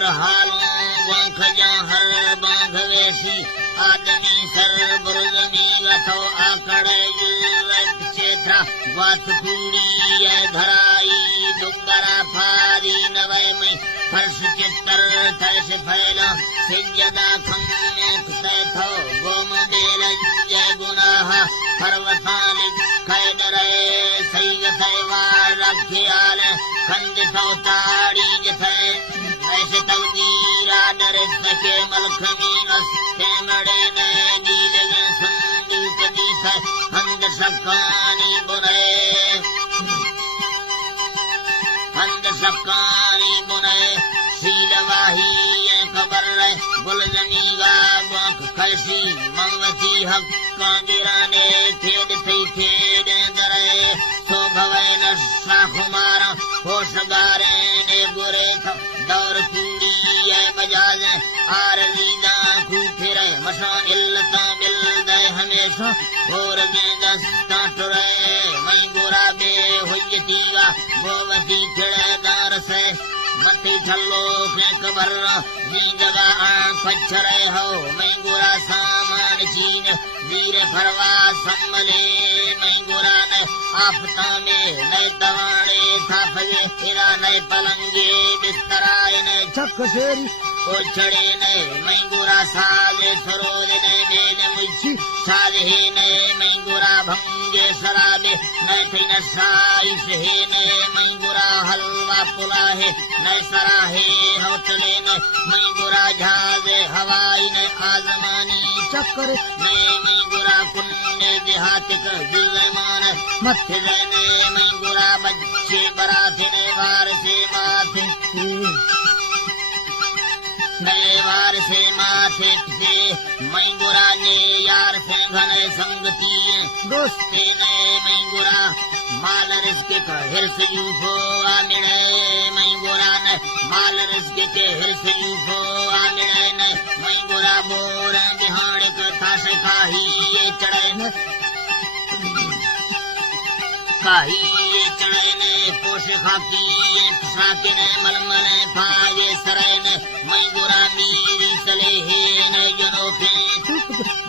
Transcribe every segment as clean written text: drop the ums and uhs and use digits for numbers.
और हालों गोंख जा हर बांध वेसी आदमी सर बुर्ज में गथो आकड़े युवक चेत्रा वात कूड़ी ये धराई दुबरा फारी नवय में फर्श चित्तर तैस फैला सिजदा खम्मे कुसैथो गोम बेल जय गुनाह पर्वतालिक कैदरे सैग सैवार रखियाल खंड सौताड़ी जथे ऐसे तकदीरा डरे सके मलख मीनस कैमड़े ने नीले संदूक दीस हंद सकानी बुने शीलवाही ये खबर है बुलजनीगा बांक कैसी मंगती हक्का गिराने खेद थी खेद दरे सो भवे नशा खुमारा होशगारे ने बुरे था दौर कूड़ी ये मजाज आरलीदा खूफिरे मशा इल्लता मिल दे हमेशा और गे दस्ता टुरे मैं बुरा बे हुयतीगा गोवती खिड़ेदार से मती ठल्लो फेंक भर जींगवा पच्छरे हो मैं गुरा सामान चीन वीर फरवा सम्मले मैं गुरा ने आफता में नए दवाड़े थाफजे हिरा नए पलंगे बिस्तराए ने चक शेरी ओछड़े ने मैं गुरा साजे सरोज ने मेले मुझी साजे ने मैं गुरा भंगे शराबे नए थी नशाइश है ने मैं गुरा हलवा पुला है नए सराहे होटले ने मैं गुरा जहाजे हवाई ने आजमानी चक्कर नए मैं गुरा कुन्ने देहातिक दिलमान मत्थे ने मैं गुरा बच्चे बराथे ने वार से माथे नए वार से माथे से मैं गुरा ने यार से घने संगती दोस्ती ने मैं गुरा माल रिस्क का हिरस यूफो आमिड़े मैं गुरा ने माल रिस्क के हिरस यूफो आमिड़े ने मैं गुरा बोर बिहाड़ के थासे काही ये चढ़े ने काही ये चढ़े ने पोष खाकी ये साके ने मलमले फागे सरे ने मैं गुरा मीरी सले हे ने जनोखे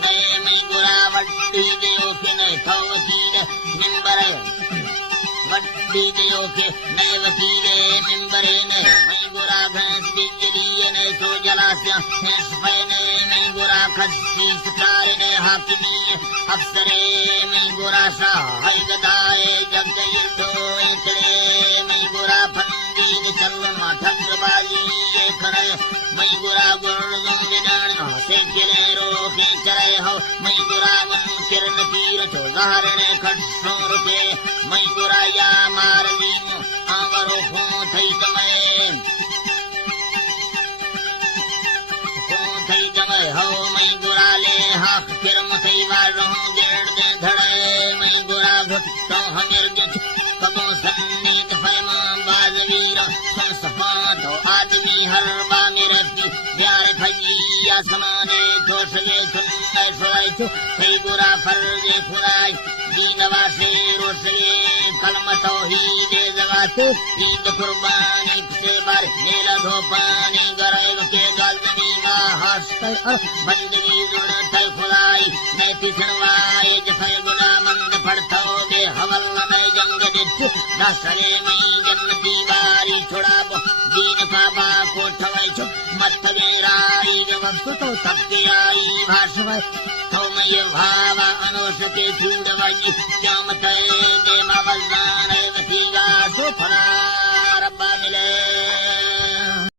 ने मैं गुरा वड्डी देओखे ने थवकील मिंबर वड्डी देओखे ने वकीले मिंबरे ने मैं गुरा भैंस की जलिए ने सो जलास्या भैंस ने मैं गुरा खस्सी सचारे ने हाकिमी अफसरे मैं गुरा शाह गदाए जग युद्धो इतरे मैं गुरा फंदीन चलना ठगबाजी ये करे मैं गुरा गुर्दों विदान से किले रोके चले हो मैं गुरा वन किरण तीर चौधारणे खट्सों रुपे मैं गुरा या मार दीन आंगरो खूं थई जमे हो मैं गुरा ले हाथ फिर मथई वारों गेड़ दे धड़े मैं गुरा घुटो हमिर गिच कबो सन्नीत फैमा बाजवीर सुन सफा तो आदमी हर बा मेरे की प्यार खजिया समाने जोशगे सुनने सोई छो कई गुरा फर्जे फुराई दीनवा से रोशगे कलम तौहीद जगाते ईद कुर्बानी से बार नीला धोपानी गराय के गालनी मा हस्ते बंदगी जुड़ते खुदाई मैं तिसरवाए जफे गुना मंद पड़तो दे हवल में जंग दिच दसरे में जन्नती बारी छोड़ा बो दीन का बा को ठवै छु मत गेराई वस्तु तो सबके आई भाषवै तो मैं भावा अनुस के छूड़ वजी क्या मत दे मा बजाने